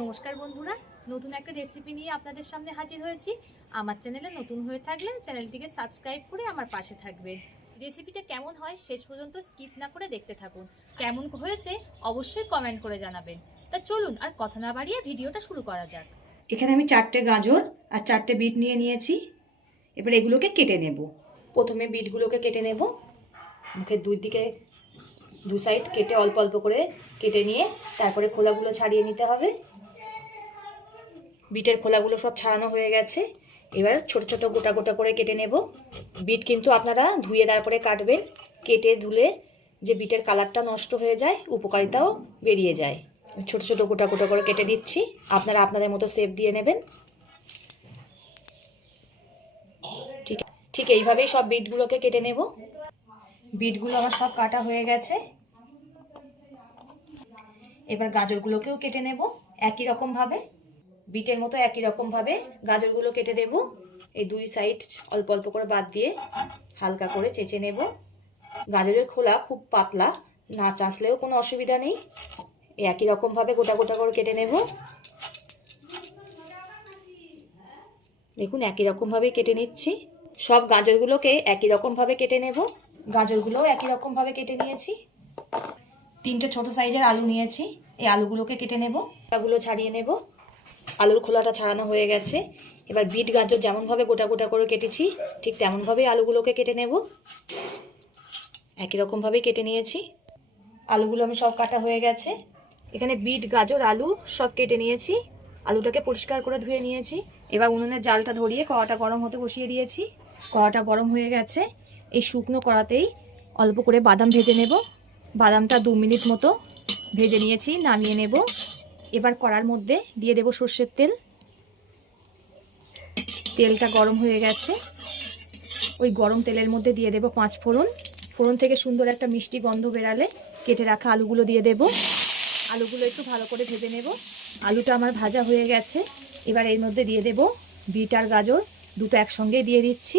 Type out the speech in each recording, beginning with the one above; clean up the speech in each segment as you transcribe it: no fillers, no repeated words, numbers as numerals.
নমস্কার বন্ধুরা, নতুন একটা রেসিপি নিয়ে আপনাদের সামনে হাজির হয়েছি। আমার চ্যানেলে নতুন হয়ে থাকলে চ্যানেলটিকে সাবস্ক্রাইব করে আমার পাশে থাকবেন। রেসিপিটা কেমন হয় শেষ পর্যন্ত স্কিপ না করে দেখতে থাকুন। কেমন হয়েছে অবশ্যই কমেন্ট করে জানাবেন। তা চলুন আর কথা না বাড়িয়ে ভিডিওটা শুরু করা যাক। এখানে আমি 4টে গাজর আর 4টে বিট নিয়ে নিয়েছি। এবার এগুলোকে কেটে নেব। প্রথমে বিটগুলোকে কেটে নেব। মুখের দুই দিকে দু সাইড কেটে অল্প অল্প করে কেটে নিয়ে তারপরে খোলাগুলো ছাড়িয়ে নিতে হবে। বিটের খোলাগুলো সব ছাড়ানো হয়ে গেছে। এবার ছোট ছোট গোটা গোটা করে কেটে নেব। বিট কিন্তু আপনারা ধুয়ে তারপরে কাটবেন। কেটে ধুলে যে বিটের কালারটা নষ্ট হয়ে যায়, উপকারিতাও বেরিয়ে যায়। ছোট ছোট গোটা গোটা করে কেটে দিচ্ছি। আপনারা আপনাদের মতো শেপ দিয়ে নেবেন। ঠিক এইভাবেই সব বিটগুলোকে কেটে নেব। বিটগুলো আমার সব কাটা হয়ে গেছে। এবার গাজরগুলোকেও কেটে নেব একই রকম ভাবে। বিটের মতো একই রকম ভাবে গাজরগুলো কেটে দেব। এই দুই সাইড অল্প অল্প করে বাদ দিয়ে হালকা করে চেঁচে নেব। গাজরের খোলা খুব পাতলা, না চাষলেও কোনো অসুবিধা নেই। একই রকম ভাবে গোটা গোটা করে কেটে নেব। দেখুন একই রকম ভাবে কেটে নিচ্ছি। সব গাজরগুলোকে একই রকম ভাবে কেটে নেব। গাজরগুলোও একই রকম ভাবে কেটে নিয়েছি। 3টে ছোট সাইজের আলু নিয়েছি। এই আলুগুলোকে কেটে নেব। খোলাগুলো ছাড়িয়ে নেব। আলুর খোলাটা ছাড়ানো হয়ে গেছে। এবার বিট গাজর যেমনভাবে গোটা গোটা করে কেটেছি ঠিক তেমনভাবেই আলুগুলোকে কেটে নেব। একই রকমভাবেই কেটে নিয়েছি। আলুগুলো আমি সব কাটা হয়ে গেছে। এখানে বিট গাজর আলু সব কেটে নিয়েছি। আলুটাকে পরিষ্কার করে ধুয়ে নিয়েছি। এবার উনুনের জালটা ধরিয়ে কড়াটা গরম হতে বসিয়ে দিয়েছি। কড়াটা গরম হয়ে গেছে। এই শুকনো কড়াতেই অল্প করে বাদাম ভেজে নেব। বাদামটা 2 মিনিট মতো ভেজে নিয়েছি, নামিয়ে নেব। এবার কড়ার মধ্যে দিয়ে দেব সর্ষের তেল। তেলটা গরম হয়ে গেছে। ওই গরম তেলের মধ্যে দিয়ে দেব 5 ফোড়ন। ফোড়ন থেকে সুন্দর একটা মিষ্টি গন্ধ বেরালে কেটে রাখা আলুগুলো দিয়ে দেব। আলুগুলো একটু ভালো করে ভেজে নেব। আলুটা আমার ভাজা হয়ে গেছে। এবার এর মধ্যে দিয়ে দেব বিট আর গাজর দুটো একসঙ্গে দিয়ে দিচ্ছি।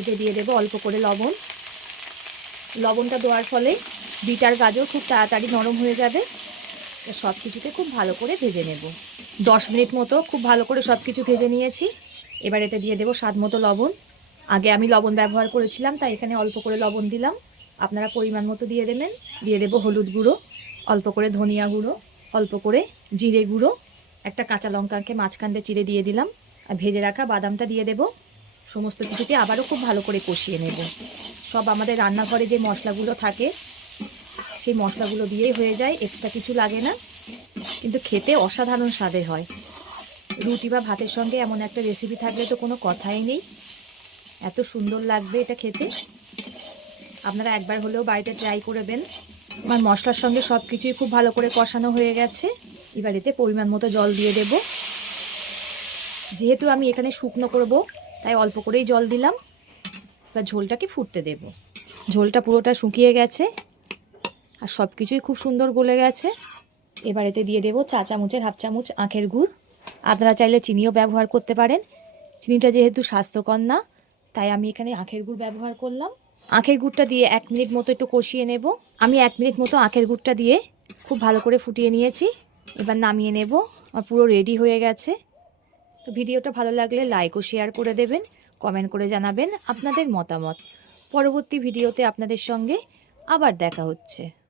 এতে দিয়ে দেব অল্প করে লবণ। লবণটা দেওয়ার ফলে বিট আর গাজর খুব তাড়াতাড়ি নরম হয়ে যাবে। সব কিছুকে খুব ভালো করে ভেজে নেব। 10 মিনিট মতো খুব ভালো করে সব কিছু ভেজে নিয়েছি। এবার এতে দিয়ে দেব স্বাদ মতো লবণ। আগে আমি লবণ ব্যবহার করেছিলাম, তাই এখানে অল্প করে লবণ দিলাম। আপনারা পরিমাণ মতো দিয়ে দেবেন। দিয়ে দেব হলুদ গুঁড়ো, অল্প করে ধনিয়া গুঁড়ো, অল্প করে জিরে গুঁড়ো, একটা কাঁচা লঙ্কাকে মাঝখান দিয়ে চিড়ে দিয়ে দিলাম। আর ভেজে রাখা বাদামটা দিয়ে দেব। সমস্ত কিছুকে আবারও খুব ভালো করে কষিয়ে নেব। সব আমাদের রান্নাঘরে যে মশলাগুলো থাকে সেই মশলাগুলো দিয়েই হয়ে যায়, এক্সট্রা কিছু লাগে না। কিন্তু খেতে অসাধারণ স্বাদের হয়। রুটি বা ভাতের সঙ্গে এমন একটা রেসিপি থাকলে তো কোনো কথাই নেই। এত সুন্দর লাগবে এটা খেতে। আপনারা একবার হলেও বাড়িতে ট্রাই করবেন। আমার মশলার সঙ্গে সব কিছুই খুব ভালো করে কষানো হয়ে গেছে। এবার এতে পরিমাণ মতো জল দিয়ে দেব। যেহেতু আমি এখানে শুকনো করব তাই অল্প করেই জল দিলাম। এবার ঝোলটাকে ফুটতে দেব। ঝোলটা পুরোটা শুকিয়ে গেছে আর সব কিছুই খুব সুন্দর গলে গেছে। এবার এতে দিয়ে দেব 1 চামচের 1/2 চামচ আখের গুড়। আপনারা চাইলে চিনিও ব্যবহার করতে পারেন। চিনিটা যেহেতু স্বাস্থ্যকর না, তাই আমি এখানে আখের গুড় ব্যবহার করলাম। আখের গুড়টা দিয়ে 1 মিনিট মতো একটু কষিয়ে নেব। আমি 1 মিনিট মতো আখের গুড়টা দিয়ে খুব ভালো করে ফুটিয়ে নিয়েছি। এবার নামিয়ে নেব। আমার পুরো রেডি হয়ে গেছে। তো ভিডিওটা ভালো লাগলে লাইক ও শেয়ার করে দেবেন। কমেন্ট করে জানাবেন আপনাদের মতামত। পরবর্তী ভিডিওতে আপনাদের সঙ্গে আবার দেখা হচ্ছে।